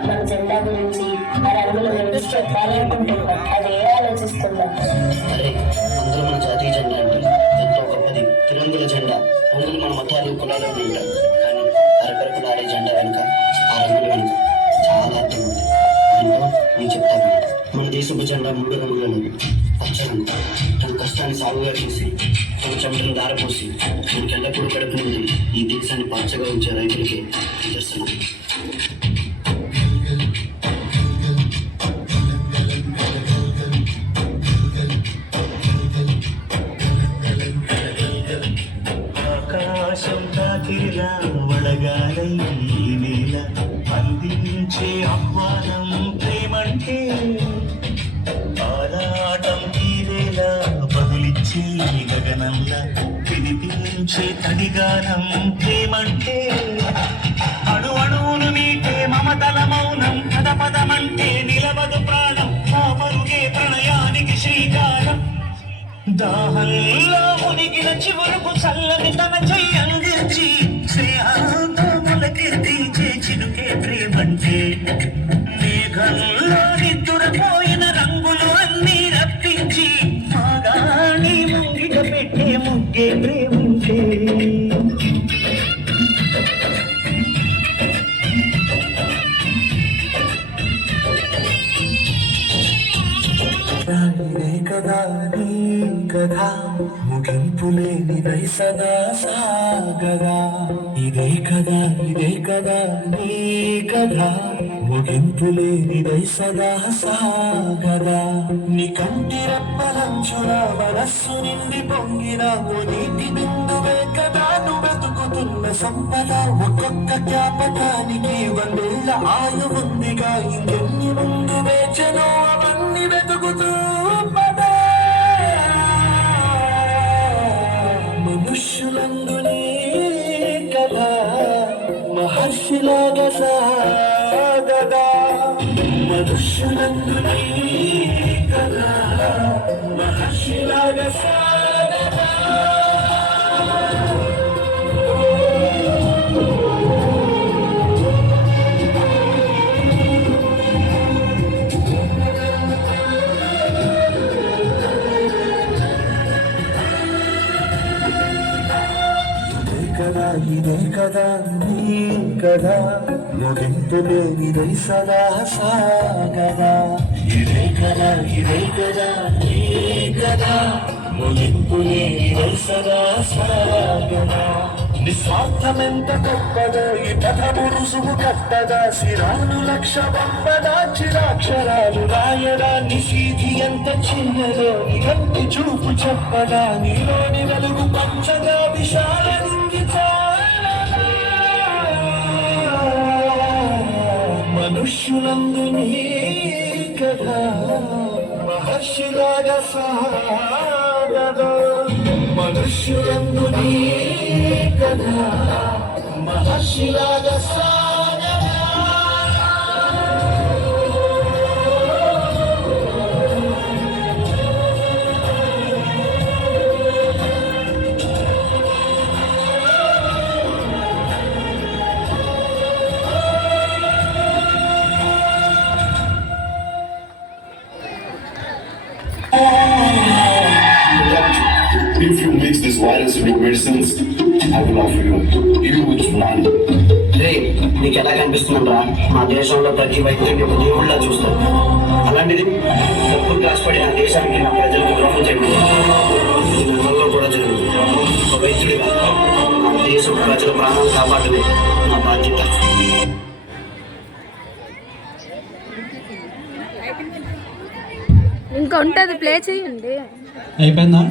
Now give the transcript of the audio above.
మన జెండా గురించి ఆ రంగుల గురించి చెప్పాలనుకుంటున్నాం. అది ఏ ఆలోచిస్తుందా? అరే, అందరూ మన జాతీయ జెండా అంటారు, ఎంతో గొప్పది. తిరంగుల జెండా. రంగులు మన మతాలు కులాలు అని ఉంటారు, కానీ అరకరకు ఆడే జెండా వెనుక, ఆ రంగుల వెనుక చాలా అర్థం ఉంది. ఏంటో నేను చెప్తాను. మన దేశపు జెండా 3 రంగులలో. పచ్చ రంగు తన కష్టాన్ని సాగుగా చేసి, తన చెమటను దారపోసి మనకి ఎల్లప్పుడూ కడుపు నుండి ఈ దేశాన్ని పచ్చగా ఉంచే రైతులకి నిదర్శనం. ఆకాశం తాకిలా వడగాలై నేల అందించే ఆహ్వానం ప్రేమంటే, ఆరాటం తీరేలా బదులిచ్చే గగనంలా వినిపించే తడిగానం ప్రేమంటే, అణు అణువును మీటే మమతల మౌనం పదపదమంటే నిలవదు ప్రాణం, ఆ పరుగే ప్రణయానికి శ్రీకారం. దాహంలో మునిగిన చివరకు చల్లని తన చెయ్యందించి శ్రేయాతో మొలకెత్తించే చినుకే ప్రేమంటే, మేఘంలో నిద్దురపోయిన రంగులు అన్నీ రప్పించి మాగాణి ముంగిట పెట్టే ముగ్గే ప్రేమంటే. ఇదే కదా నీ కథ, ముగింపు లేనిదై సదా సాగదా. ఇదే కదా నీ కథ, ముగింపు లేనిదై సదా సాగదా. నీ కంటి రెప్పలంచున మనస్సు నిండి పొంగిన ఓ నీటి బిందువే కదా నువ్వెతుకుతున్న సంపద. ఒక్కొక్క జ్ఞాపకానికి 100 ఆయువుందిగా, ఇంకెన్ని ముందు వేచనో అవన్నీ వెతుకుతూ పదా. మనుష్యులందు నీ కథ మహర్షిలాగా సాగదా. మనుష్యులందు నీ కథ మహర్షిలాగా సాగదా. ఇదే కదా నీ కదా, ముగింపు లేనిదై సదా సాగదా. ఇదే కదా నీ కదా, ముగింపు లేనిదై సదా సాగదా. నిస్వార్థమెంత గొప్పదో ఈ పదము రుసుము కట్టదా. శిరాలు 1,00,000 పంపదా, చిరాక్షరాలు రాయడా. నిశీధి ఎంత చిన్నదో నీ కంటి చూపు చెప్పదా. నీలోని వెలుగు పంచగా విశాల మనుష్యులందు నీ కథ మహర్షిలాగా సాగదా. మనుష్యులందు నీ కథ మహర్షిలాగా సాగదా. If you mix this virus into medicines, I will offer you with money. రే, నీకు ఎలా కనిపిస్తుందంటరా? మా దేశంలో ప్రతి వైద్యుడిని ఒక దేవుళ్ళ చూస్తాం. అలాంటిది డబ్బులు కాసుపడి నా దేశానికి నా ప్రజలకు ద్రోహం చేయడం నెలలో కూడా జరుగుతుంది. ఒక వైద్యుడిగా నా దేశం ప్రజల ప్రాణాలు కాపాడమే నా బాధ్యత. ఇంకా ఉంటుంది, ప్లే చేయండి. అయిపోయిందా?